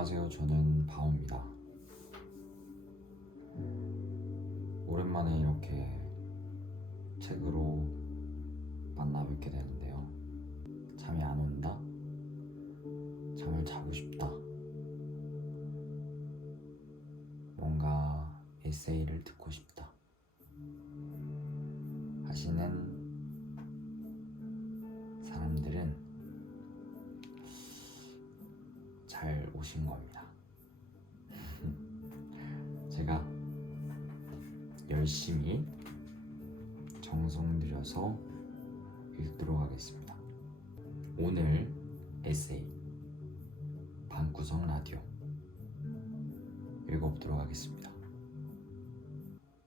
안녕하세요. 저는 바오입니다. 오랜만에 이렇게 책으로 만나 뵙게 되는데요. 잠이 안 온다? 잠을 자고 싶다. 뭔가 에세이를 듣고 싶다. 하시는 사람들은 잘 오신 겁니다. 제가 열심히 정성 들여서 읽도록 하겠습니다. 오늘 에세이 방구석 라디오 읽어보도록 하겠습니다.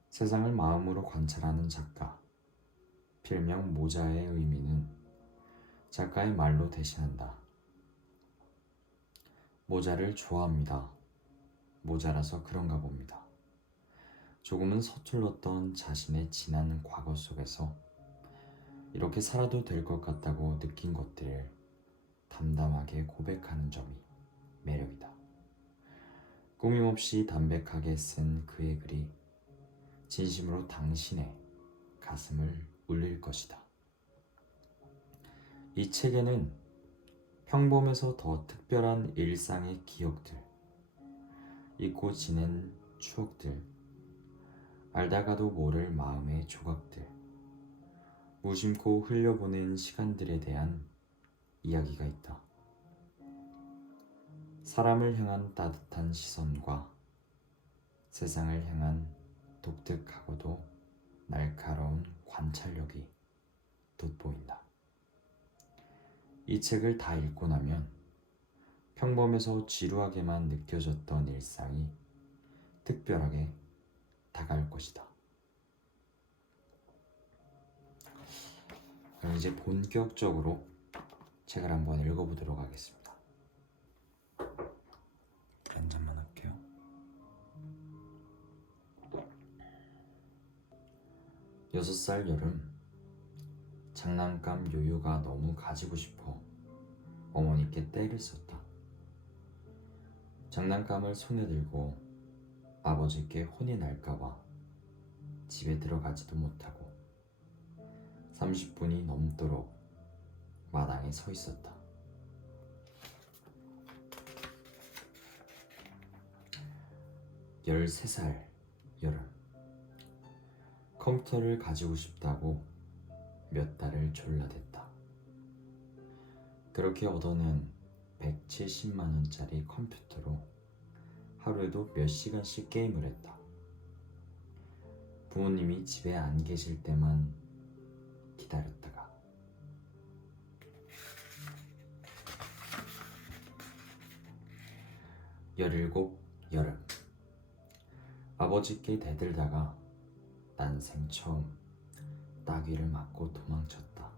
세상을 마음으로 관찰하는 작가, 필명 모자의 의미는 작가의 말로 대신한다. 모자를 좋아합니다. 모자라서 그런가 봅니다. 조금은 서툴렀던 자신의 지난 과거 속에서 이렇게 살아도 될 것 같다고 느낀 것들을 담담하게 고백하는 점이 매력이다. 꾸밈없이 담백하게 쓴 그의 글이 진심으로 당신의 가슴을 울릴 것이다. 이 책에는 평범해서 더 특별한 일상의 기억들, 잊고 지낸 추억들, 알다가도 모를 마음의 조각들, 무심코 흘려보낸 시간들에 대한 이야기가 있다. 사람을 향한 따뜻한 시선과 세상을 향한 독특하고도 날카로운 관찰력이 돋보인다. 이 책을 다 읽고 나면 평범해서 지루하게만 느껴졌던 일상이 특별하게 다가올 것이다. 그럼 이제 본격적으로 책을 한번 읽어보도록 하겠습니다. 한 잔만 할게요. 여섯 살 여름, 장난감 요요가 너무 가지고 싶어 어머니께 떼를 썼다. 장난감을 손에 들고 아버지께 혼이 날까봐 집에 들어가지도 못하고 30분이 넘도록 마당에 서 있었다. 13살 여름, 컴퓨터를 가지고 싶다고 몇 달을 졸라댔다. 그렇게 얻어낸 170만 원짜리 컴퓨터로 하루에도 몇 시간씩 게임을 했다. 부모님이 집에 안 계실 때만 기다렸다가 17 여름, 아버지께 대들다가 난생 처음 따귀를 맞고 도망쳤다.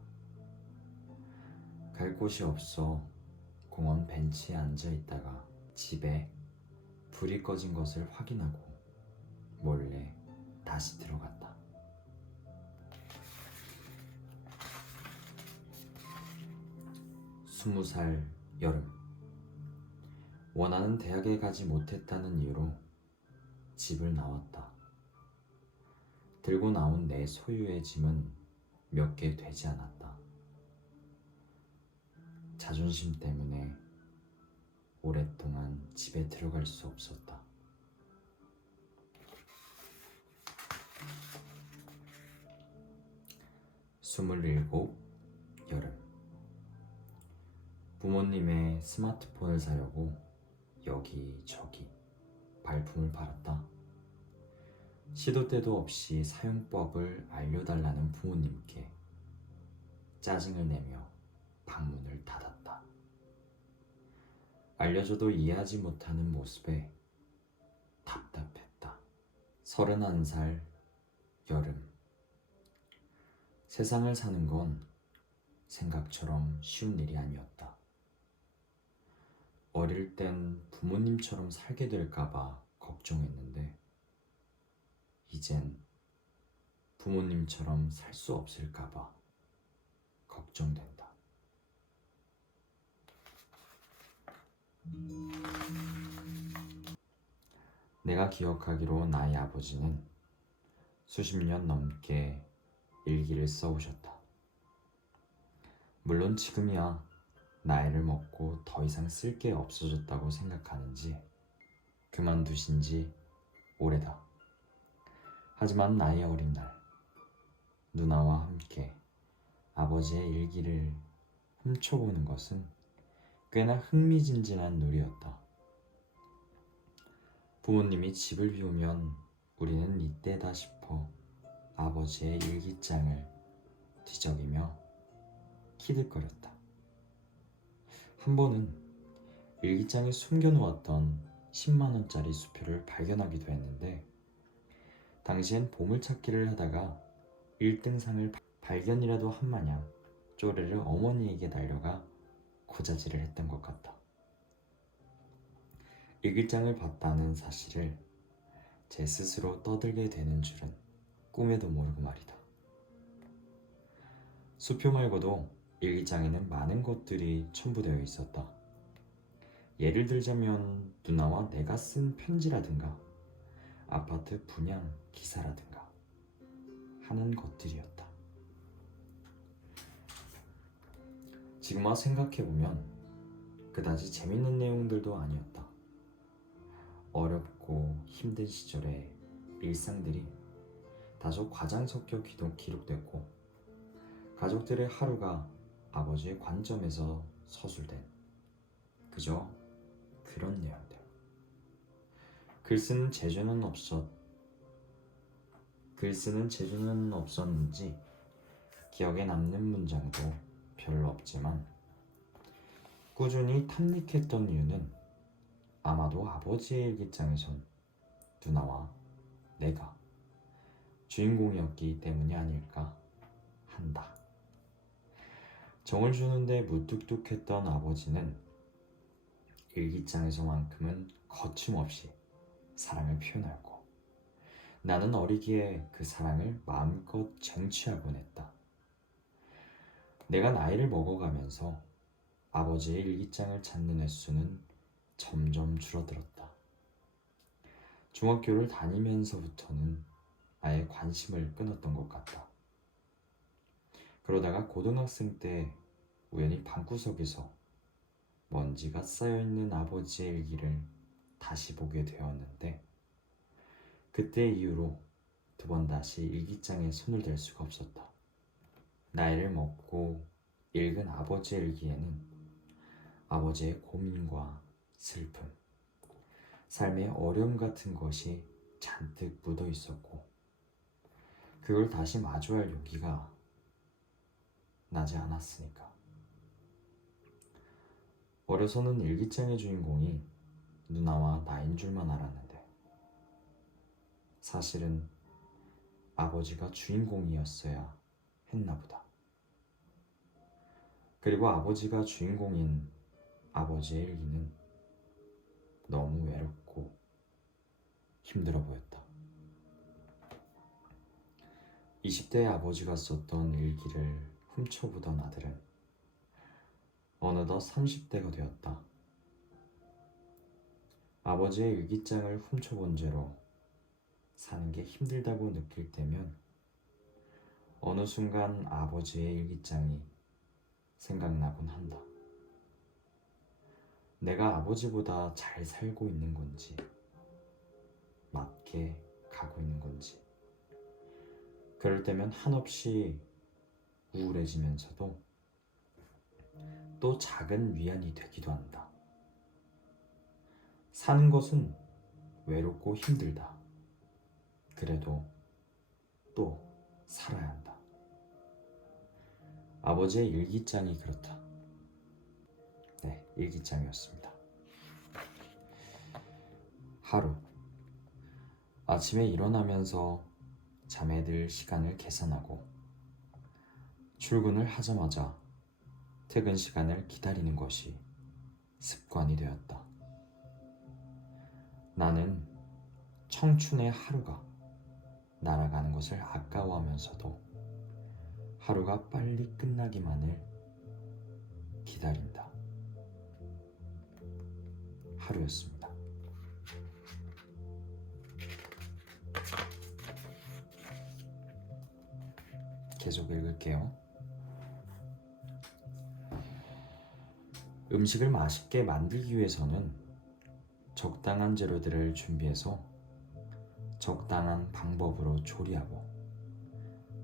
갈 곳이 없어 공원 벤치에 앉아 있다가 집에 불이 꺼진 것을 확인하고 몰래 다시 들어갔다. 20살 여름, 원하는 대학에 가지 못했다는 이유로 집을 나왔다. 들고 나온 내 소유의 짐은 몇 개 되지 않았다. 자존심 때문에 오랫동안 집에 들어갈 수 없었다. 27 여름, 부모님의 스마트폰을 사려고 여기저기 발품을 팔았다. 시도 때도 없이 사용법을 알려달라는 부모님께 짜증을 내며 방문을 닫았다. 알려줘도 이해하지 못하는 모습에 답답했다. 31살 여름, 세상을 사는 건 생각처럼 쉬운 일이 아니었다. 어릴 땐 부모님처럼 살게 될까봐 걱정했는데 이젠 부모님처럼 살 수 없을까봐 걱정된다. 내가 기억하기로 나의 아버지는 수십 년 넘게 일기를 써오셨다. 물론 지금이야 나이를 먹고 더 이상 쓸 게 없어졌다고 생각하는지 그만두신 지 오래다. 하지만 나의 어린 날 누나와 함께 아버지의 일기를 훔쳐보는 것은 꽤나 흥미진진한 놀이였다. 부모님이 집을 비우면 우리는 이때다 싶어 아버지의 일기장을 뒤적이며 키득거렸다. 한 번은 일기장에 숨겨놓았던 10만 원짜리 수표를 발견하기도 했는데 당시엔 보물찾기를 하다가 1등상을 발견이라도 한 마냥 쪼르르 어머니에게 달려가 고자질을 했던 것 같다. 일기장을 봤다는 사실을 제 스스로 떠들게 되는 줄은 꿈에도 모르고 말이다. 수표 말고도 일기장에는 많은 것들이 첨부되어 있었다. 예를 들자면 누나와 내가 쓴 편지라든가 아파트 분양 기사라든가 하는 것들이었다. 지금 와 생각해보면 그다지 재밌는 내용들도 아니었다. 어렵고 힘든 시절의 일상들이 다소 과장 섞여 기록됐고 가족들의 하루가 아버지의 관점에서 서술된 그저 그런 내용들. 글 쓰는 재주는 없었는지 기억에 남는 문장도 별로 없지만 꾸준히 탐닉했던 이유는 아마도 아버지의 일기장에선 누나와 내가 주인공이었기 때문이 아닐까 한다. 정을 주는데 무뚝뚝했던 아버지는 일기장에서만큼은 거침없이 사랑을 표현하고 나는 어리기에 그 사랑을 마음껏 쟁취하곤 했다. 내가 나이를 먹어가면서 아버지의 일기장을 찾는 횟수는 점점 줄어들었다. 중학교를 다니면서부터는 아예 관심을 끊었던 것 같다. 그러다가 고등학생 때 우연히 방구석에서 먼지가 쌓여있는 아버지의 일기를 다시 보게 되었는데 그때 이후로 두 번 다시 일기장에 손을 댈 수가 없었다. 나이를 먹고 읽은 아버지의 일기에는 아버지의 고민과 슬픔, 삶의 어려움 같은 것이 잔뜩 묻어 있었고 그걸 다시 마주할 용기가 나지 않았으니까. 어려서는 일기장의 주인공이 누나와 나인 줄만 알았는데 사실은 아버지가 주인공이었어야 했나 보다. 그리고 아버지가 주인공인 아버지의 일기는 너무 외롭고 힘들어 보였다. 20대의 아버지가 썼던 일기를 훔쳐보던 아들은 어느덧 30대가 되었다. 아버지의 일기장을 훔쳐본 죄로 사는 게 힘들다고 느낄 때면 어느 순간 아버지의 일기장이 생각나곤 한다. 내가 아버지보다 잘 살고 있는 건지, 맞게 가고 있는 건지. 그럴 때면 한없이 우울해지면서도 또 작은 위안이 되기도 한다. 사는 것은 외롭고 힘들다. 그래도 또 살아야 한다. 아버지의 일기장이 그렇다. 네, 일기장이었습니다. 하루 아침에 일어나면서 잠에 들 시간을 계산하고 출근을 하자마자 퇴근 시간을 기다리는 것이 습관이 되었다. 나는 청춘의 하루가 날아가는 것을 아까워하면서도 하루가 빨리 끝나기만을 기다린다. 하루였습니다. 계속 읽을게요. 음식을 맛있게 만들기 위해서는 적당한 재료들을 준비해서 적당한 방법으로 조리하고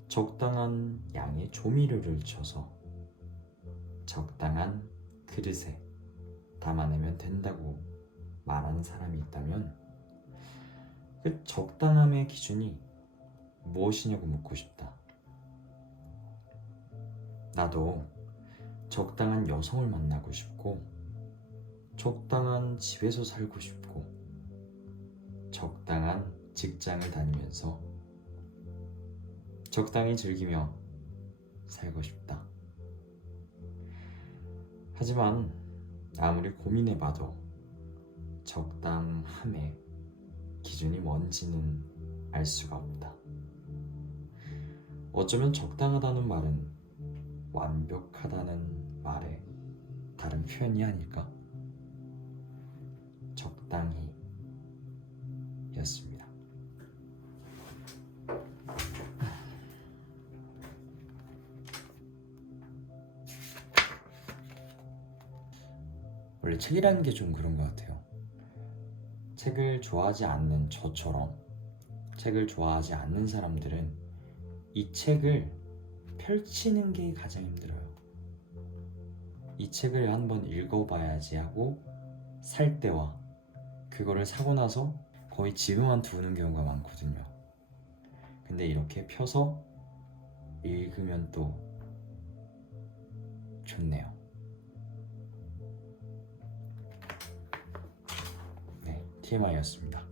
적당한 양의 조미료를 쳐서 적당한 그릇에 담아내면 된다고 말하는 사람이 있다면 그 적당함의 기준이 무엇이냐고 묻고 싶다. 나도 적당한 여성을 만나고 싶고 적당한 집에서 살고 싶고 적당한 직장을 다니면서 적당히 즐기며 살고 싶다. 하지만 아무리 고민해봐도 적당함의 기준이 뭔지는 알 수가 없다. 어쩌면 적당하다는 말은 완벽하다는 말의 다른 표현이 아닐까? 적당히 였습니다. 원래 책이라는 게 좀 그런 것 같아요. 책을 좋아하지 않는 저처럼 책을 좋아하지 않는 사람들은 이 책을 펼치는 게 가장 힘들어요. 이 책을 한번 읽어봐야지 하고 살 때와 그거를 사고 나서 거의 집에만 두는 경우가 많거든요. 근데 이렇게 펴서 읽으면 또 좋네요. 네, TMI였습니다.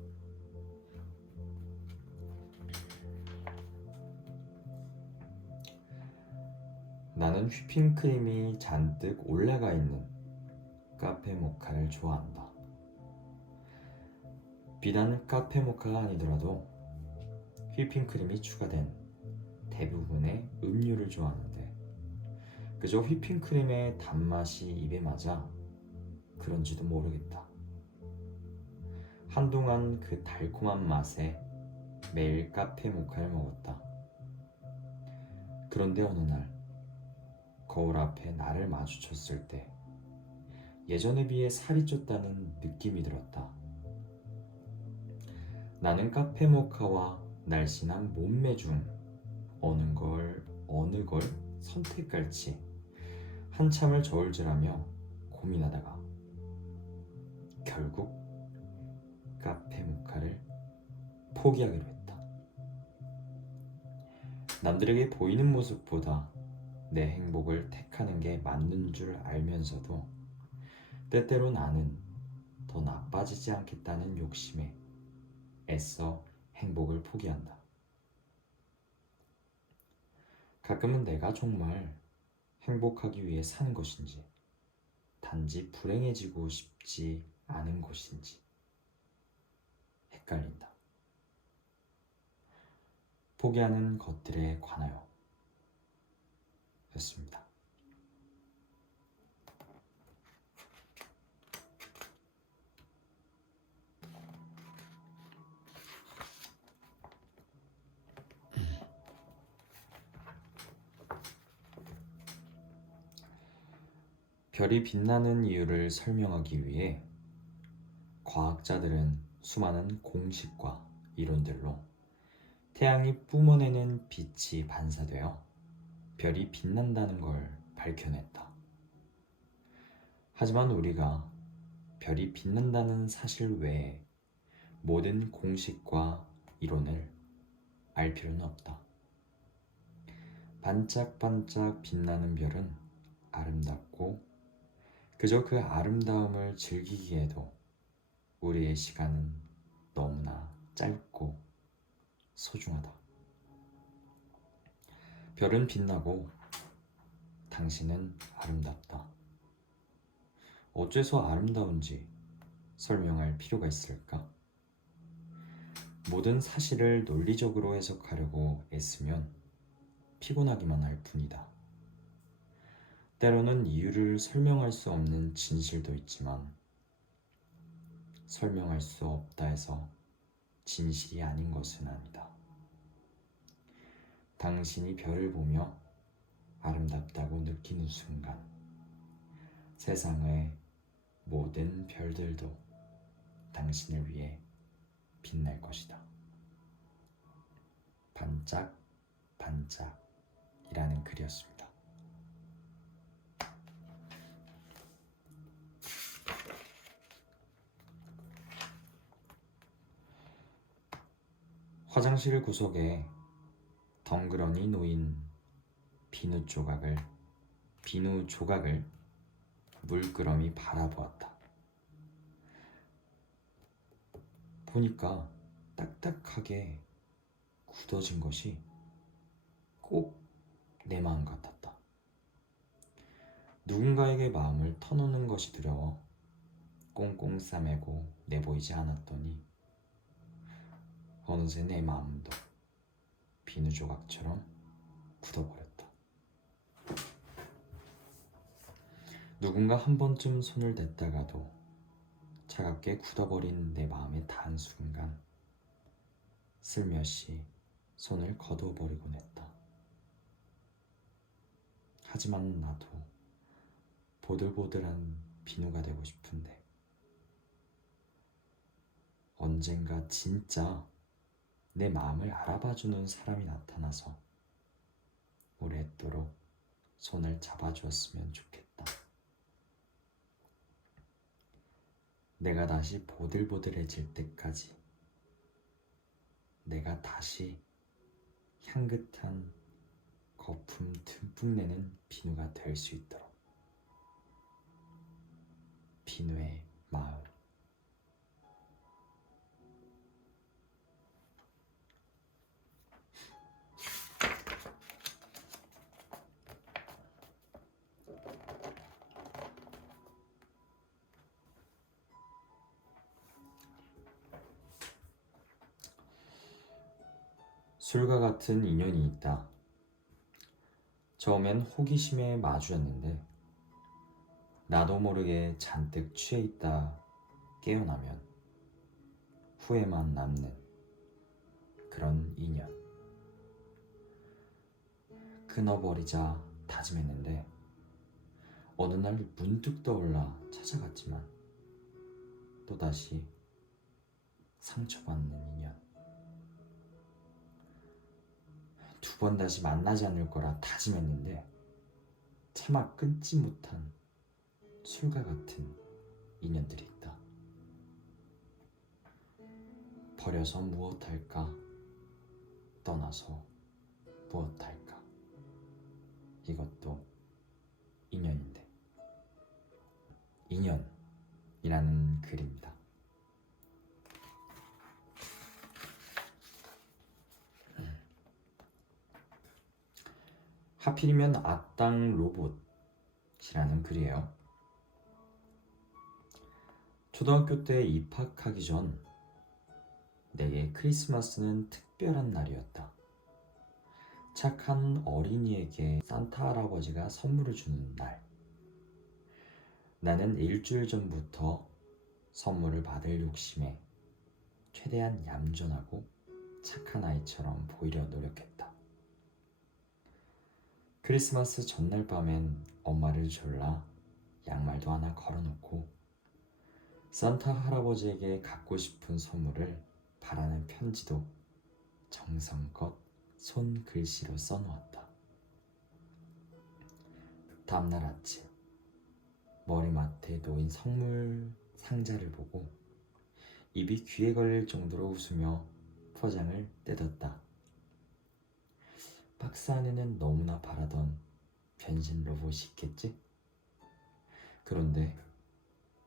나는 휘핑크림이 잔뜩 올라가 있는 카페 모카를 좋아한다. 비단 카페 모카가 아니더라도 휘핑크림이 추가된 대부분의 음료를 좋아하는데 그저 휘핑크림의 단맛이 입에 맞아 그런지도 모르겠다. 한동안 그 달콤한 맛에 매일 카페 모카를 먹었다. 그런데 어느 날 거울 앞에 나를 마주쳤을 때 예전에 비해 살이 쪘다는 느낌이 들었다. 나는 카페 모카와 날씬한 몸매 중 어느 걸 선택할지 한참을 저울질하며 고민하다가 결국 카페 모카를 포기하기로 했다. 남들에게 보이는 모습보다 내 행복을 택하는 게 맞는 줄 알면서도 때때로 나는 더 나빠지지 않겠다는 욕심에 애써 행복을 포기한다. 가끔은 내가 정말 행복하기 위해 사는 것인지 단지 불행해지고 싶지 않은 것인지 헷갈린다. 포기하는 것들에 관하여 였습니다. 별이 빛나는 이유를 설명하기 위해 과학자들은 수많은 공식과 이론들로 태양이 뿜어내는 빛이 반사되어 별이 빛난다는 걸 밝혀냈다. 하지만 우리가 별이 빛난다는 사실 외에 모든 공식과 이론을 알 필요는 없다. 반짝반짝 빛나는 별은 아름답고 그저 그 아름다움을 즐기기에도 우리의 시간은 너무나 짧고 소중하다. 별은 빛나고 당신은 아름답다. 어째서 아름다운지 설명할 필요가 있을까? 모든 사실을 논리적으로 해석하려고 애쓰면 피곤하기만 할 뿐이다. 때로는 이유를 설명할 수 없는 진실도 있지만 설명할 수 없다 해서 진실이 아닌 것은 아니다. 당신이 별을 보며 아름답다고 느끼는 순간 세상의 모든 별들도 당신을 위해 빛날 것이다. 반짝 반짝이라는 글이었습니다. 화장실 구석에 덩그러니 놓인 비누 조각을 물끄러미 바라보았다. 보니까 딱딱하게 굳어진 것이 꼭 내 마음 같았다. 누군가에게 마음을 터놓는 것이 두려워 꽁꽁 싸매고 내보이지 않았더니 어느새 내 마음도 비누 조각처럼 굳어버렸다. 누군가 한 번쯤 손을 댔다가도 차갑게 굳어버린 내 마음에 닿은 순간 슬며시 손을 거두어버리곤 했다. 하지만 나도 보들보들한 비누가 되고 싶은데 언젠가 진짜 내 마음을 알아봐주는 사람이 나타나서 오랫도록 손을 잡아주었으면 좋겠다. 내가 다시 보들보들해질 때까지 내가 다시 향긋한 거품 듬뿍 내는 비누가 될 수 있도록. 비누의 마음. 술과 같은 인연이 있다. 처음엔 호기심에 마주였는데 나도 모르게 잔뜩 취해 있다 깨어나면 후회만 남는 그런 인연. 끊어버리자 다짐했는데 어느 날 문득 떠올라 찾아갔지만 또다시 상처받는 인연. 두 번 다시 만나지 않을 거라 다짐했는데 차마 끊지 못한 술과 같은 인연들이 있다. 버려서 무엇할까? 떠나서 무엇할까? 이것도 인연인데. 인연이라는 글입니다. 하필이면 악당 로봇이라는 글이에요. 초등학교 때 입학하기 전 내게 크리스마스는 특별한 날이었다. 착한 어린이에게 산타 할아버지가 선물을 주는 날. 나는 일주일 전부터 선물을 받을 욕심에 최대한 얌전하고 착한 아이처럼 보이려 노력했다. 크리스마스 전날 밤엔 엄마를 졸라 양말도 하나 걸어놓고 산타 할아버지에게 갖고 싶은 선물을 바라는 편지도 정성껏 손글씨로 써놓았다. 다음날 아침 머리맡에 놓인 선물 상자를 보고 입이 귀에 걸릴 정도로 웃으며 포장을 뜯었다. 박스 안에는 너무나 바라던 변신 로봇이 있겠지? 그런데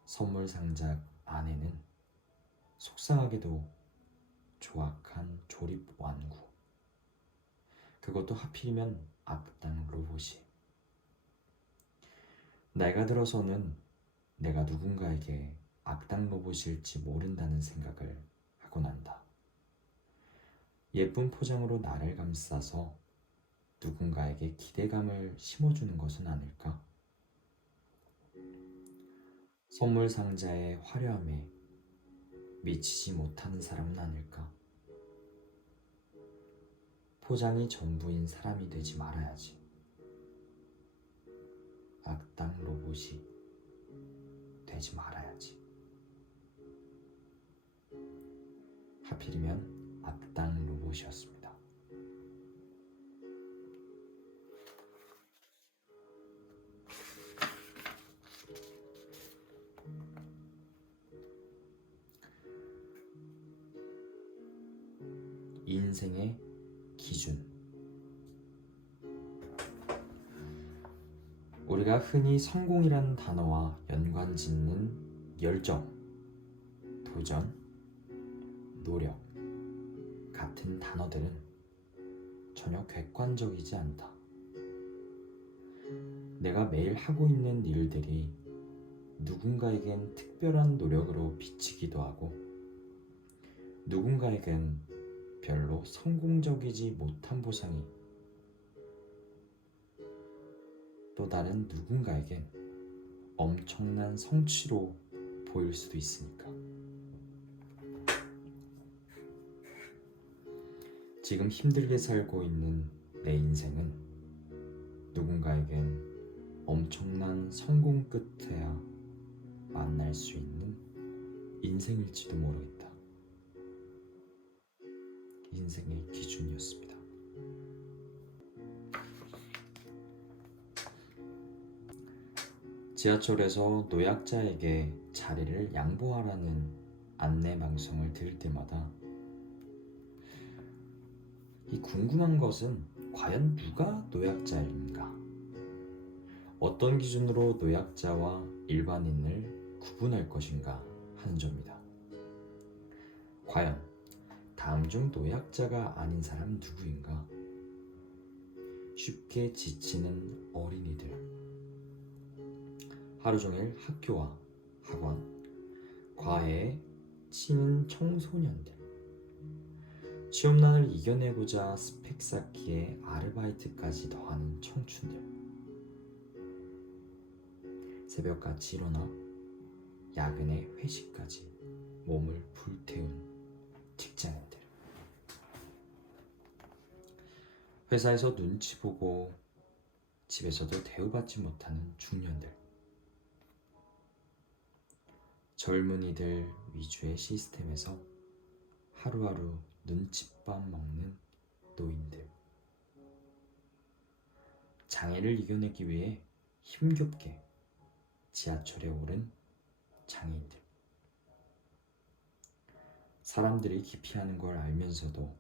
선물 상자 안에는 속상하게도 조악한 조립 완구. 그것도 하필이면 악당 로봇이. 나이가 들어서는 내가 누군가에게 악당 로봇일지 모른다는 생각을 하고 난다. 예쁜 포장으로 나를 감싸서 누군가에게 기대감을 심어주는 것은 아닐까? 선물 상자의 화려함에 미치지 못하는 사람은 아닐까? 포장이 전부인 사람이 되지 말아야지. 악당 로봇이 되지 말아야지. 하필이면 악당 로봇이었습니다. 인생의 기준. 우리가 흔히 성공이라는 단어와 연관짓는 열정, 도전, 노력 같은 단어들은 전혀 객관적이지 않다. 내가 매일 하고 있는 일들이 누군가에겐 특별한 노력으로 비치기도 하고 누군가에겐 별로 성공적이지 못한 보상이 또 다른 누군가에겐 엄청난 성취로 보일 수도 있으니까. 지금 힘들게 살고 있는 내 인생은 누군가에겐 엄청난 성공 끝에야 만날 수 있는 인생일지도 모르겠다. 인생의 기준이었습니다. 지하철에서 노약자에게 자리를 양보하라는 안내 방송을 들을 때마다 이 궁금한 것은 과연 누가 노약자인가? 어떤 기준으로 노약자와 일반인을 구분할 것인가 하는 점이다. 과연 다음 중 노약자가 아닌 사람은 누구인가? 쉽게 지치는 어린이들, 하루 종일 학교와 학원, 과외에 치는 청소년들, 취업난을 이겨내고자 스펙 쌓기에 아르바이트까지 더하는 청춘들, 새벽같이 일어나 야근에 회식까지 몸을 불태운 직장인들, 회사에서 눈치 보고 집에서도 대우받지 못하는 중년들, 젊은이들 위주의 시스템에서 하루하루 눈칫밥 먹는 노인들, 장애를 이겨내기 위해 힘겹게 지하철에 오른 장애인들, 사람들이 기피하는 걸 알면서도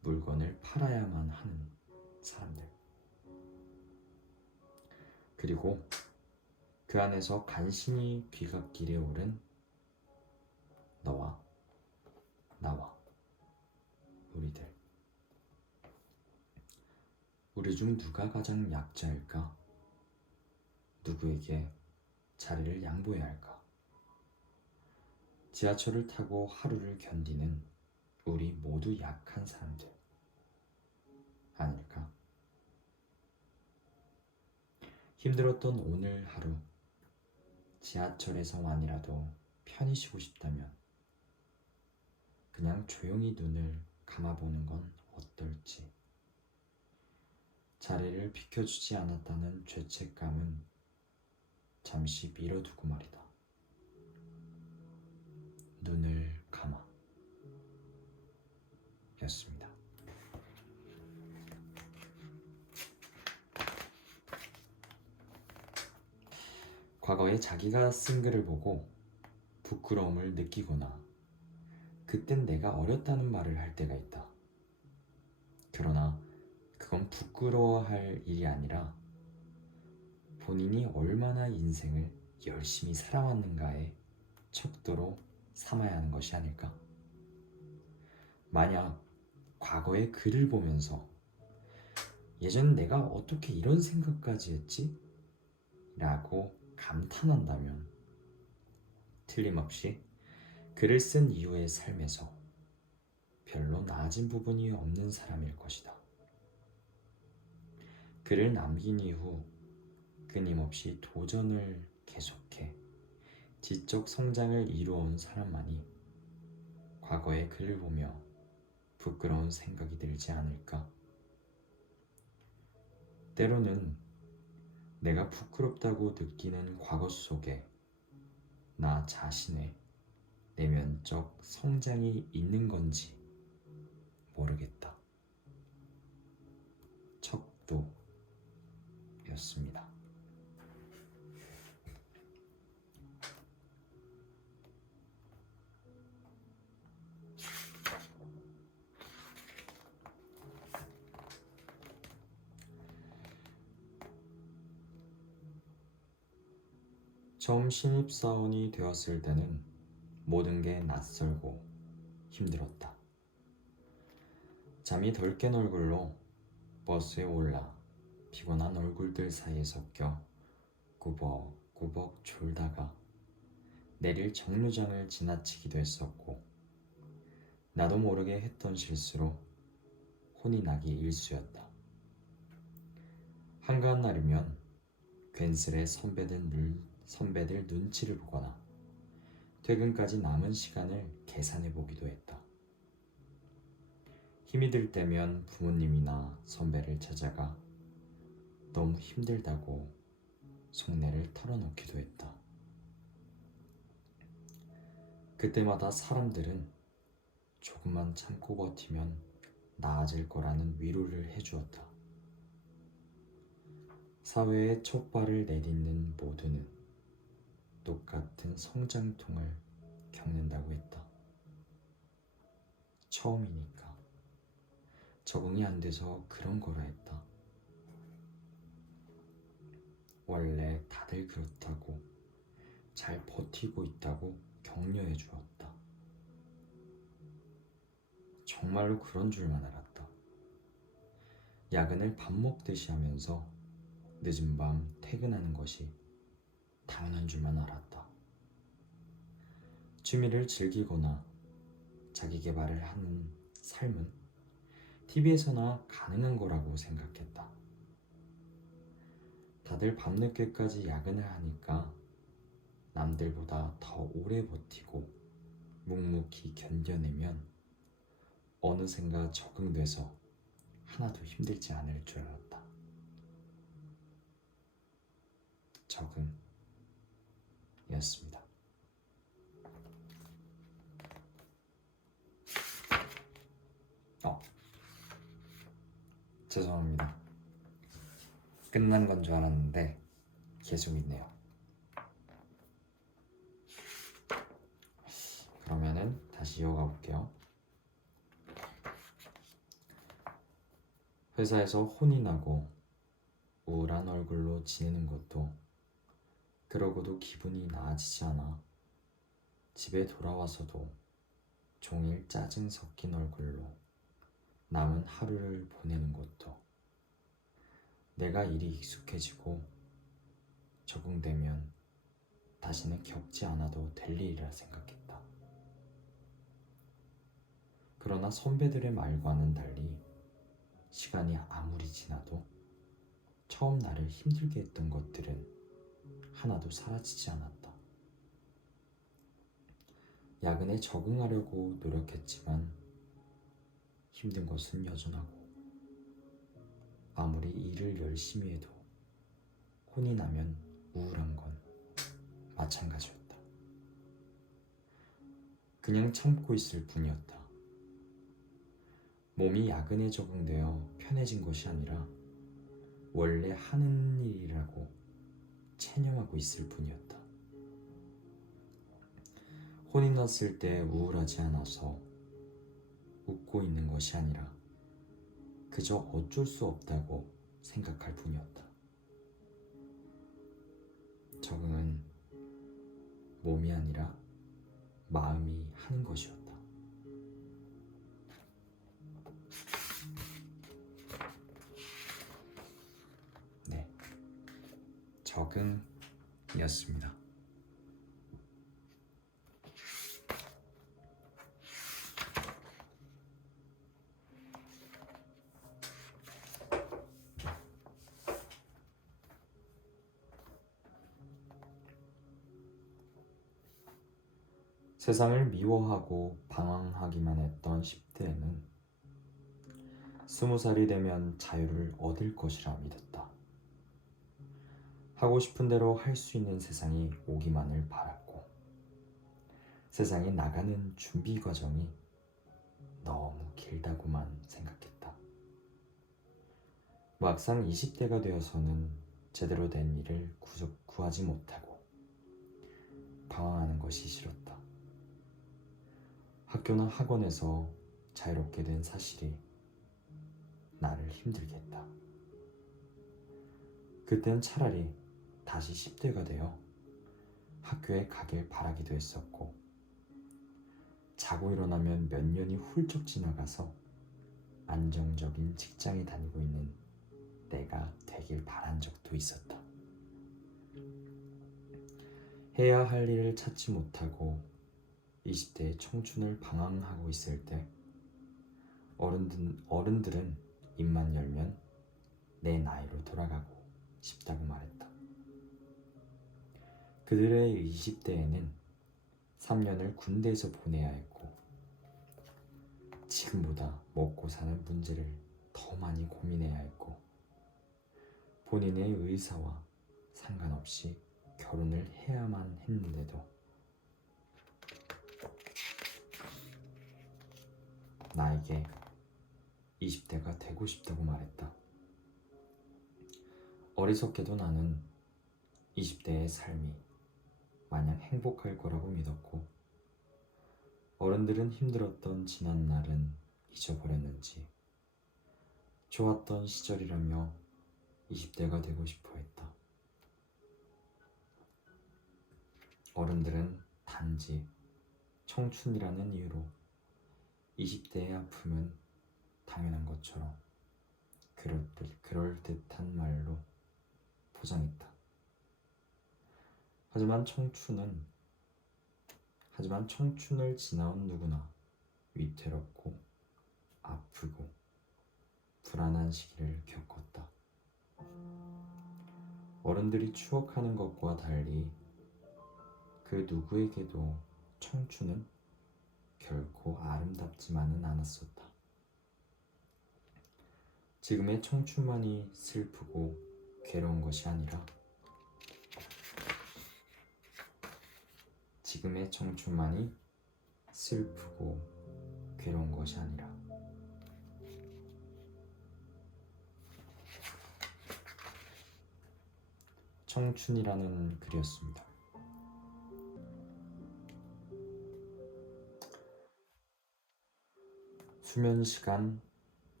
물건을 팔아야만 하는 사람들, 그리고 그 안에서 간신히 귀갓길에 오른 너와 나와 우리들. 우리 중 누가 가장 약자일까? 누구에게 자리를 양보해야 할까? 지하철을 타고 하루를 견디는 우리 모두 약한 사람들 아닐까? 힘들었던 오늘 하루, 지하철에서만이라도 편히 쉬고 싶다면 그냥 조용히 눈을 감아보는 건 어떨지. 자리를 비켜주지 않았다는 죄책감은 잠시 미뤄두고 말이다. 눈을 감아 였습니다. 과거에 자기가 쓴 글을 보고 부끄러움을 느끼거나 그땐 내가 어렸다는 말을 할 때가 있다. 그러나 그건 부끄러워할 일이 아니라 본인이 얼마나 인생을 열심히 살아왔는가의 척도로 삼아야 하는 것이 아닐까? 만약 과거의 글을 보면서 예전 내가 어떻게 이런 생각까지 했지? 라고 감탄한다면 틀림없이 글을 쓴 이후의 삶에서 별로 나아진 부분이 없는 사람일 것이다. 글을 남긴 이후 끊임없이 도전을 계속해 지적 성장을 이루어온 사람만이 과거의 글을 보며 부끄러운 생각이 들지 않을까? 때로는 내가 부끄럽다고 느끼는 과거 속에 나 자신의 내면적 성장이 있는 건지 모르겠다. 척도였습니다. 처음 신입사원이 되었을 때는 모든 게 낯설고 힘들었다. 잠이 덜 깬 얼굴로 버스에 올라 피곤한 얼굴들 사이에 섞여 꾸벅꾸벅 졸다가 내릴 정류장을 지나치기도 했었고, 나도 모르게 했던 실수로 혼이 나기 일쑤였다. 한가한 날이면 괜스레 선배들 눈치를 보거나 퇴근까지 남은 시간을 계산해 보기도 했다. 힘이 들 때면 부모님이나 선배를 찾아가 너무 힘들다고 속내를 털어놓기도 했다. 그때마다 사람들은 조금만 참고 버티면 나아질 거라는 위로를 해주었다. 사회의 첫 발을 내딛는 모두는 똑같은 성장통을 겪는다고 했다. 처음이니까 적응이 안 돼서 그런 거라 했다. 원래 다들 그렇다고 잘 버티고 있다고 격려해 주었다. 정말로 그런 줄만 알았다. 야근을 밥 먹듯이 하면서 늦은 밤 퇴근하는 것이 당연한 줄만 알았다. 취미를 즐기거나 자기 개발을 하는 삶은 TV에서나 가능한 거라고 생각했다. 다들 밤늦게까지 야근을 하니까 남들보다 더 오래 버티고 묵묵히 견뎌내면 어느샌가 적응돼서 하나도 힘들지 않을 줄 알았다. 적응이었습니다. 죄송합니다. 끝난 건 줄 알았는데 계속 있네요. 그러면은 다시 이어가 볼게요. 회사에서 혼이 나고 우울한 얼굴로 지내는 것도, 그러고도 기분이 나아지지 않아 집에 돌아와서도 종일 짜증 섞인 얼굴로 남은 하루를 보내는 것도, 내가 일이 익숙해지고 적응되면 다시는 겪지 않아도 될 일이라 생각했다. 그러나 선배들의 말과는 달리 시간이 아무리 지나도 처음 나를 힘들게 했던 것들은 하나도 사라지지 않았다. 야근에 적응하려고 노력했지만 힘든 것은 여전하고, 아무리 일을 열심히 해도 혼이 나면 우울한 건 마찬가지였다. 그냥 참고 있을 뿐이었다. 몸이 야근에 적응되어 편해진 것이 아니라 원래 하는 일이라고 체념하고 있을 뿐이었다. 혼이 났을 때 우울하지 않아서 웃고 있는 것이 아니라 그저 어쩔 수 없다고 생각할 뿐이었다. 적응은 몸이 아니라 마음이 하는 것이었다. 네, 적응이었습니다. 세상을 미워하고 방황하기만 했던 10대에는 20살이 되면 자유를 얻을 것이라 믿었다. 하고 싶은 대로 할 수 있는 세상이 오기만을 바랐고, 세상에 나가는 준비 과정이 너무 길다고만 생각했다. 막상 20대가 되어서는 제대로 된 일을 구하지 못하고 방황하는 것이 싫었다. 학교나 학원에서 자유롭게 된 사실이 나를 힘들게 했다. 그땐 차라리 다시 10대가 되어 학교에 가길 바라기도 했었고, 자고 일어나면 몇 년이 훌쩍 지나가서 안정적인 직장에 다니고 있는 내가 되길 바란 적도 있었다. 해야 할 일을 찾지 못하고 20대의 청춘을 방황하고 있을 때 어른들은 입만 열면 내 나이로 돌아가고 싶다고 말했다. 그들의 20대에는 3년을 군대에서 보내야 했고, 지금보다 먹고 사는 문제를 더 많이 고민해야 했고, 본인의 의사와 상관없이 결혼을 해야만 했는데도 나에게 20대가 되고 싶다고 말했다. 어리석게도 나는 20대의 삶이 마냥 행복할 거라고 믿었고, 어른들은 힘들었던 지난 날은 잊어버렸는지 좋았던 시절이라며 20대가 되고 싶어 했다. 어른들은 단지 청춘이라는 이유로 20대의 아픔은 당연한 것처럼 그럴듯한 말로 포장했다. 하지만 청춘을 지나온 누구나 위태롭고 아프고 불안한 시기를 겪었다. 어른들이 추억하는 것과 달리 그 누구에게도 청춘은 결코 아름답지만은 않았었다. 지금의 청춘만이 슬프고 괴로운 것이 아니라 청춘이라는 글이었습니다. 수면 시간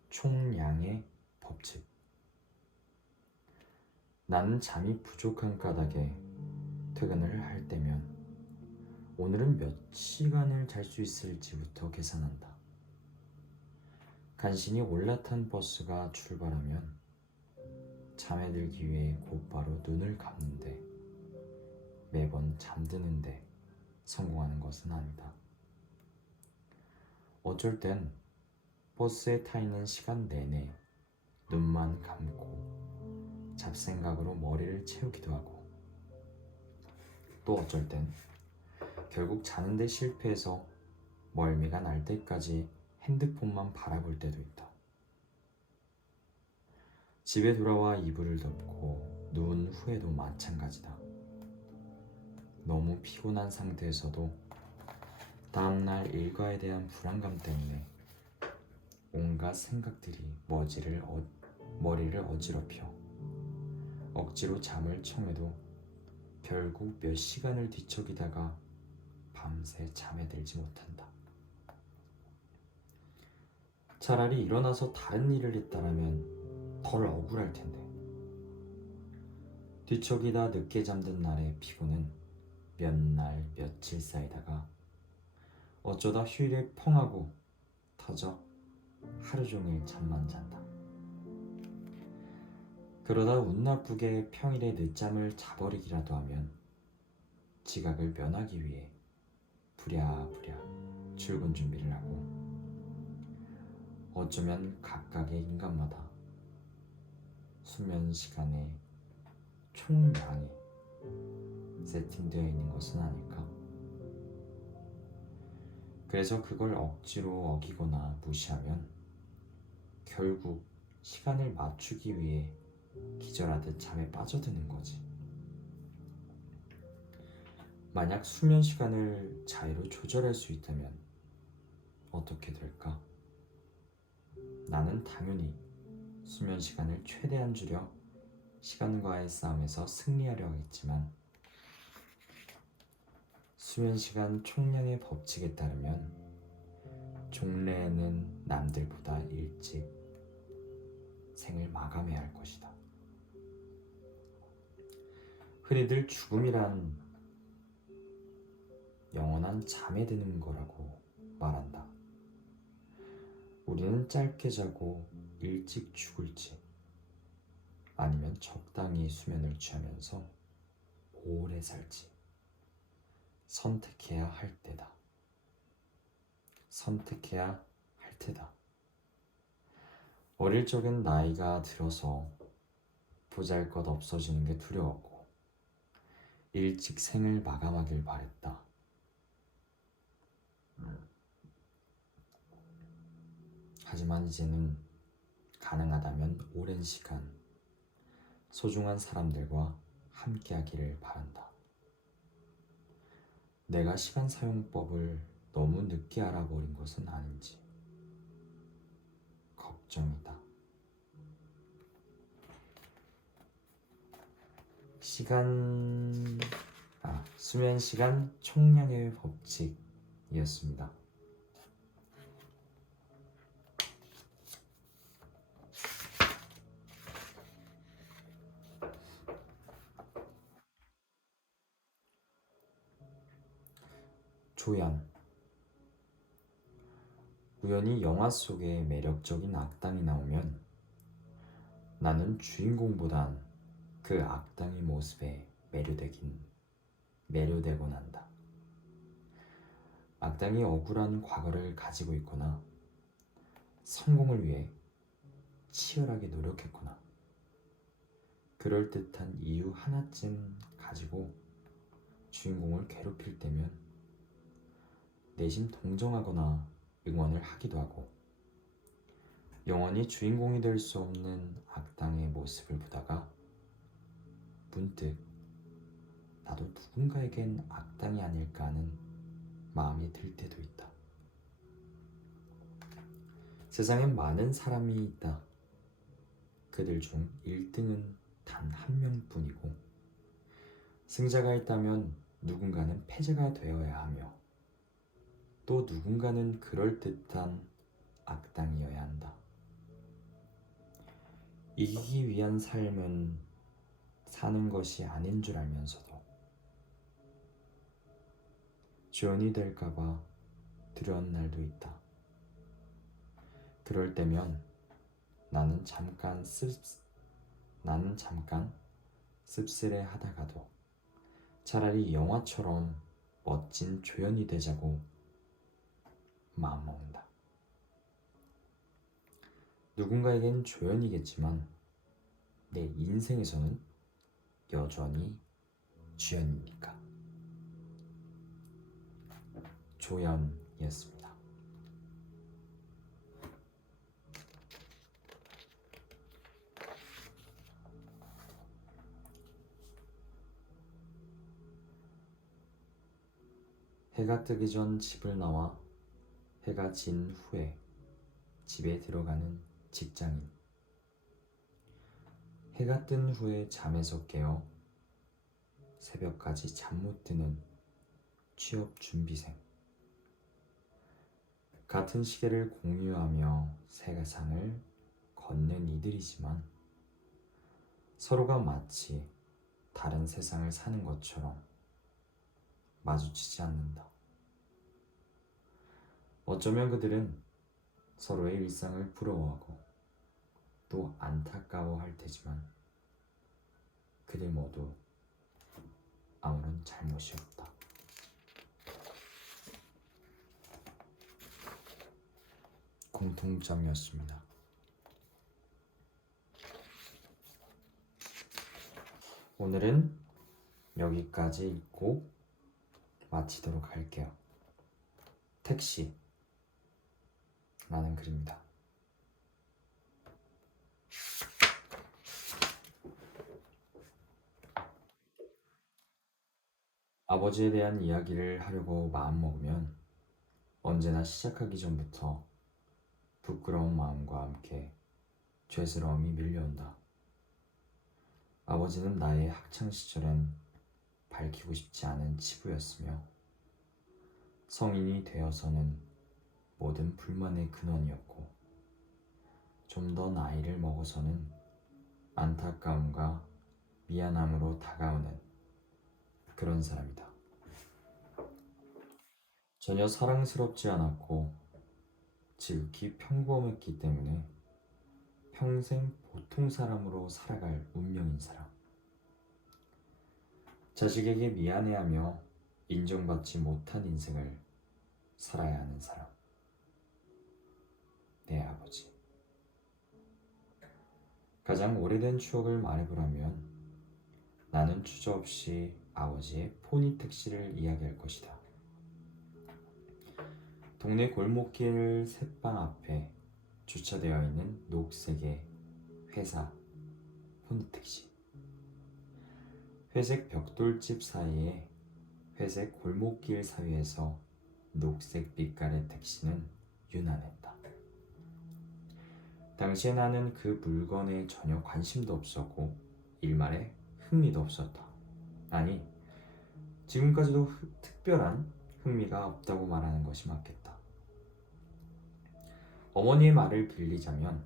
총량의 법칙. 나는 잠이 부족한 까닭에 퇴근을 할 때면 오늘은 몇 시간을 잘 수 있을지부터 계산한다. 간신히 올라탄 버스가 출발하면 잠에 들기 위해 곧바로 눈을 감는데 매번 잠드는데 성공하는 것은 아니다. 어쩔 땐 버스에 타 있는 시간 내내 눈만 감고 잡생각으로 머리를 채우기도 하고, 또 어쩔 땐 결국 자는데 실패해서 멀미가 날 때까지 핸드폰만 바라볼 때도 있다. 집에 돌아와 이불을 덮고 누운 후에도 마찬가지다. 너무 피곤한 상태에서도 다음날 일과에 대한 불안감 때문에 온갖 생각들이 머리를 어지럽혀 억지로 잠을 청해도 결국 몇 시간을 뒤척이다가 밤새 잠에 들지 못한다. 차라리 일어나서 다른 일을 했다라면 덜 억울할 텐데. 뒤척이다 늦게 잠든 날의 피곤은 몇 날 며칠 쌓이다가 어쩌다 휴일에 펑하고 터져 하루 종일 잠만 잔다. 그러다 운 나쁘게 평일에 늦잠을 자버리기라도 하면 지각을 면하기 위해 부랴부랴 출근 준비를 하고, 어쩌면 각각의 인간마다 수면 시간의 총량이 세팅되어 있는 것은 아닐까? 그래서 그걸 억지로 어기거나 무시하면 결국 시간을 맞추기 위해 기절하듯 잠에 빠져드는 거지. 만약 수면 시간을 자유로 조절할 수 있다면 어떻게 될까? 나는 당연히 수면 시간을 최대한 줄여 시간과의 싸움에서 승리하려 하겠지만, 수면 시간 총량의 법칙에 따르면 종래에는 남들보다 일찍 생을 마감해야 할 것이다. 흔히들 죽음이란 영원한 잠에 드는 거라고 말한다. 우리는 짧게 자고 일찍 죽을지, 아니면 적당히 수면을 취하면서 오래 살지 선택해야 할 때다. 선택해야 할 테다. 어릴 적엔 나이가 들어서 보잘것 없어지는 게 두려웠고 일찍 생을 마감하길 바랬다. 하지만 이제는 가능하다면 오랜 시간 소중한 사람들과 함께하기를 바란다. 내가 시간 사용법을 너무 늦게 알아버린 것은 아닌지 걱정이다. 수면 시간 총량의 법칙이었습니다. 조연. 우연히 영화 속에 매력적인 악당이 나오면 나는 주인공보단 그 악당의 모습에 매료되곤 한다. 악당이 억울한 과거를 가지고 있거나 성공을 위해 치열하게 노력했거나 그럴듯한 이유 하나쯤 가지고 주인공을 괴롭힐 때면 내심 동정하거나 응원을 하기도 하고, 영원히 주인공이 될 수 없는 악당의 모습을 보다가 문득 나도 누군가에겐 악당이 아닐까 하는 마음이 들 때도 있다. 세상엔 많은 사람이 있다. 그들 중 1등은 단 한 명뿐이고, 승자가 있다면 누군가는 패자가 되어야 하며 또 누군가는 그럴듯한 악당이어야 한다. 이기기 위한 삶은 사는 것이 아닌 줄 알면서도 조연이 될까봐 두려운 날도 있다. 그럴 때면 나는 잠깐 씁쓸해 하다가도 차라리 영화처럼 멋진 조연이 되자고 마음먹는다. 누군가에겐 조연이겠지만 내 인생에서는 여전히 주연이니까. 조연이었습니다. 해가 뜨기 전 집을 나와 해가 진 후에 집에 들어가는 직장인. 해가 뜬 후에 잠에서 깨어 새벽까지 잠 못 드는 취업 준비생. 같은 시계를 공유하며 세상을 걷는 이들이지만 서로가 마치 다른 세상을 사는 것처럼 마주치지 않는다. 어쩌면 그들은 서로의 일상을 부러워하고 또 안타까워할 테지만 그들 모두 아무런 잘못이 없다. 공통점이었습니다. 오늘은 여기까지 읽고 마치도록 할게요. 택시라는 글입니다. 아버지에 대한 이야기를 하려고 마음먹으면 언제나 시작하기 전부터 부끄러운 마음과 함께 죄스러움이 밀려온다. 아버지는 나의 학창시절엔 밝히고 싶지 않은 치부였으며 성인이 되어서는 모든 불만의 근원이었고 좀 더 나이를 먹어서는 안타까움과 미안함으로 다가오는 그런 사람이다. 전혀 사랑스럽지 않았고 지극히 평범했기 때문에 평생 보통 사람으로 살아갈 운명인 사람. 자식에게 미안해하며 인정받지 못한 인생을 살아야 하는 사람. 내 아버지. 가장 오래된 추억을 말해보라면 나는 주저없이 아버지의 포니 택시를 이야기할 것이다. 동네 골목길 새빵 앞에 주차되어 있는 녹색의 회사 포니택시. 회색 벽돌집 사이에 회색 골목길 사이에서 녹색 빛깔의 택시는 유난했다. 당시에 나는 그 물건에 전혀 관심도 없었고 일말에 흥미도 없었다. 아니, 지금까지도 특별한 흥미가 없다고 말하는 것이 맞겠다. 어머니의 말을 빌리자면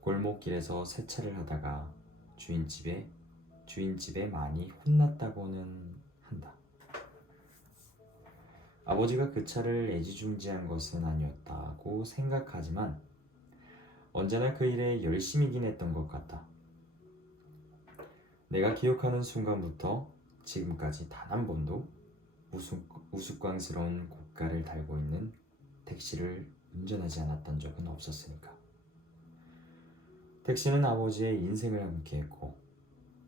골목길에서 세차를 하다가 주인집에 많이 혼났다고는 한다. 아버지가 그 차를 애지중지한 것은 아니었다고 생각하지만 언제나 그 일에 열심이긴 했던 것 같다. 내가 기억하는 순간부터 지금까지 단 한 번도 우스꽝스러운 고가를 달고 있는 택시를 운전하지 않았던 적은 없었으니까. 택시는 아버지의 인생을 함께했고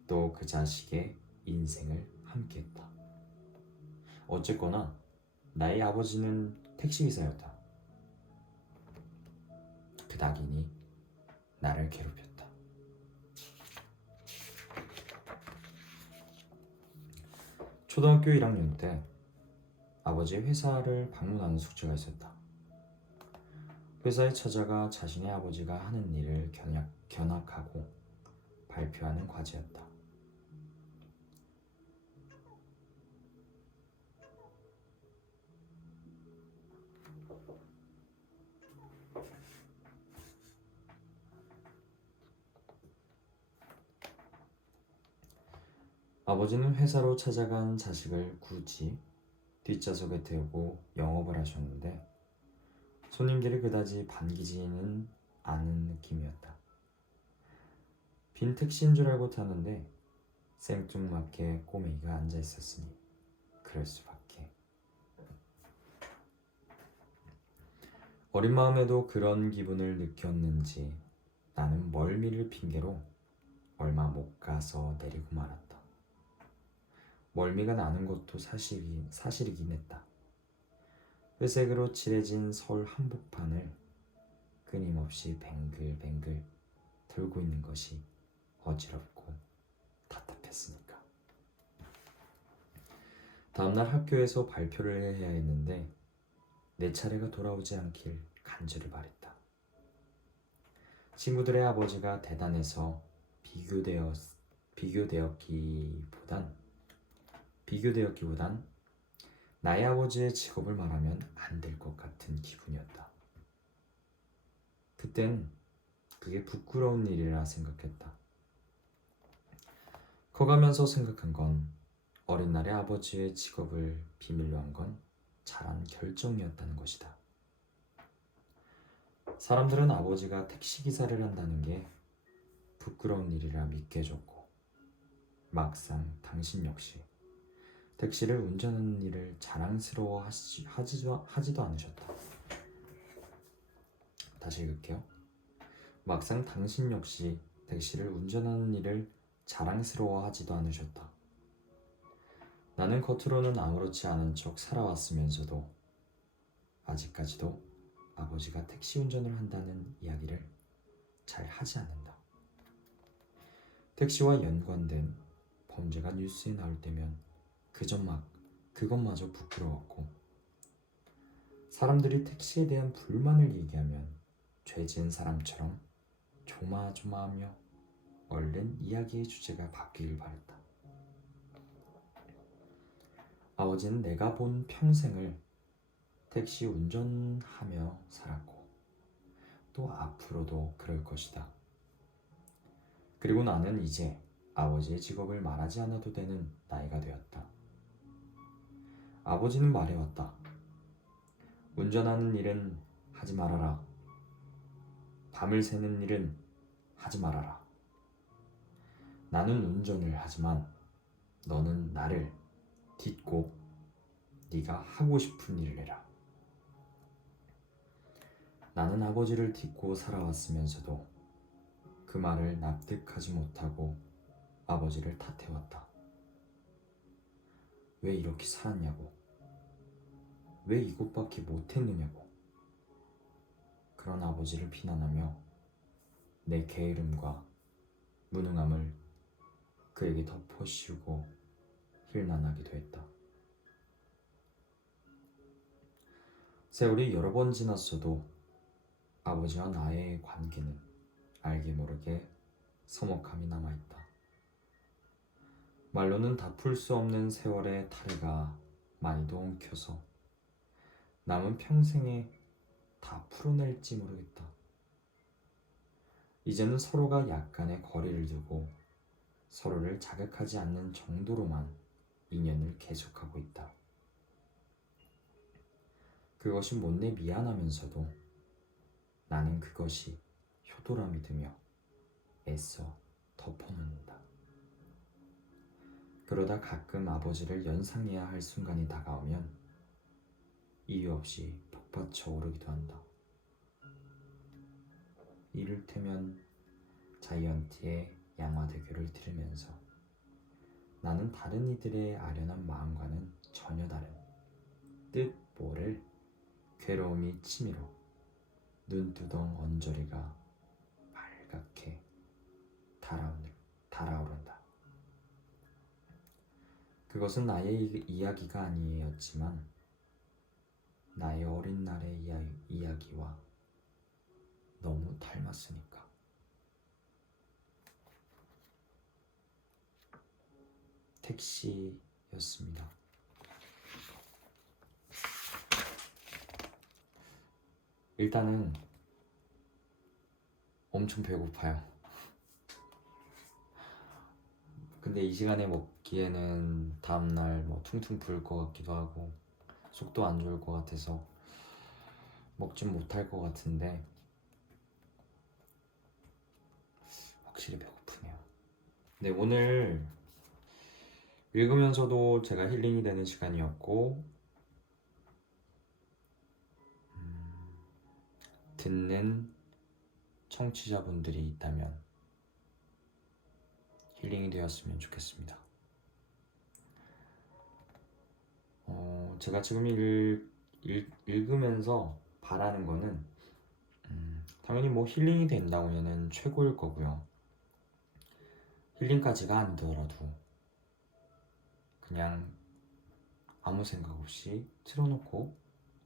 또 그 자식의 인생을 함께했다. 어쨌거나 나의 아버지는 택시기사였다. 그 낙인이 나를 괴롭혔다. 초등학교 1학년 때 아버지의 회사를 방문하는 숙제가 있었다. 회사에 찾아가 자신의 아버지가 하는 일을 견학하고 발표하는 과제였다. 아버지는 회사로 찾아간 자식을 굳이 뒷좌석에 태우고 영업을 하셨는데 손님들이 그다지 반기지는 않은 느낌이었다. 빈 택시인 줄 알고 탔는데 생뚱맞게 꼬맹이가 앉아 있었으니 그럴 수밖에. 어린 마음에도 그런 기분을 느꼈는지 나는 멀미를 핑계로 얼마 못 가서 내리고 말았다. 멀미가 나는 것도 사실이긴 했다. 회색으로 칠해진 서울 한복판을 끊임없이 뱅글뱅글 돌고 있는 것이 어지럽고 답답했으니까. 다음날 학교에서 발표를 해야 했는데 내 차례가 돌아오지 않길 간절히 바랬다. 친구들의 아버지가 대단해서 비교되었기보단 나의 아버지의 직업을 말하면 안 될 것 같은 기분이었다. 그땐 그게 부끄러운 일이라 생각했다. 커가면서 생각한 건 어린 날에 아버지의 직업을 비밀로 한 건 잘한 결정이었다는 것이다. 사람들은 아버지가 택시기사를 한다는 게 부끄러운 일이라 믿게 해줬고 막상 당신 역시 택시를 운전하는 일을 자랑스러워 하지도 않으셨다. 다시 읽을게요. 막상 당신 역시 택시를 운전하는 일을 자랑스러워하지도 않으셨다. 나는 겉으로는 아무렇지 않은 척 살아왔으면서도 아직까지도 아버지가 택시 운전을 한다는 이야기를 잘 하지 않는다. 택시와 연관된 범죄가 뉴스에 나올 때면 그것마저 부끄러웠고, 사람들이 택시에 대한 불만을 얘기하면 죄 지은 사람처럼 조마조마하며 얼른 이야기의 주제가 바뀌길 바랬다. 아버지는 내가 본 평생을 택시 운전하며 살았고 또 앞으로도 그럴 것이다. 그리고 나는 이제 아버지의 직업을 말하지 않아도 되는 나이가 되었다. 아버지는 말해왔다. 운전하는 일은 하지 말아라. 밤을 새는 일은 하지 말아라. 나는 운전을 하지만 너는 나를 딛고 네가 하고 싶은 일을 해라. 나는 아버지를 딛고 살아왔으면서도 그 말을 납득하지 못하고 아버지를 탓해왔다. 왜 이렇게 살았냐고. 왜 이것밖에 못했느냐고. 그런 아버지를 비난하며 내 게으름과 무능함을 그에게 덮어씌우고 힐난하기도 했다. 세월이 여러 번 지났어도 아버지와 나의 관계는 알게 모르게 서먹함이 남아있다. 말로는 다 풀 수 없는 세월의 탈해가 많이도 엉켜서 남은 평생에 다 풀어낼지 모르겠다. 이제는 서로가 약간의 거리를 두고 서로를 자극하지 않는 정도로만 인연을 계속하고 있다. 그것이 못내 미안하면서도 나는 그것이 효도람이 되며 애써 덮어놓는다. 그러다 가끔 아버지를 연상해야 할 순간이 다가오면 이유 없이 복받쳐 오르기도 한다. 이를테면 자이언티의 양화대교를 들으면서 나는 다른 이들의 아련한 마음과는 전혀 다른 뜻 모를 괴로움이 치밀어 눈두덩 언저리가 빨갛게 달아오른다. 그것은 나의 이야기가 아니었지만 나의 어린 날의 이야기와 너무 닮았으니까. 택시였습니다. 일단은 엄청 배고파요. 근데 이 시간에 먹기에는 다음날 퉁퉁 부을 것 같기도 하고 속도 안 좋을 것 같아서 먹진 못할 것 같은데 확실히 배고프네요. 네, 오늘 읽으면서도 제가 힐링이 되는 시간이었고 듣는 청취자분들이 있다면 힐링이 되었으면 좋겠습니다. 제가 지금 읽으면서 바라는 거는 당연히 힐링이 된다면 최고일 거고요. 힐링까지가 아니더라도 그냥 아무 생각 없이 틀어놓고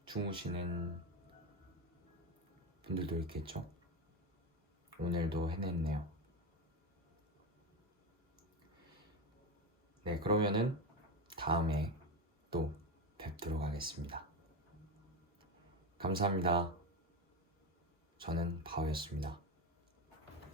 주무시는 분들도 있겠죠. 오늘도 해냈네요. 네, 그러면은 다음에 또 뵙도록 하겠습니다. 감사합니다. 저는 바오였습니다.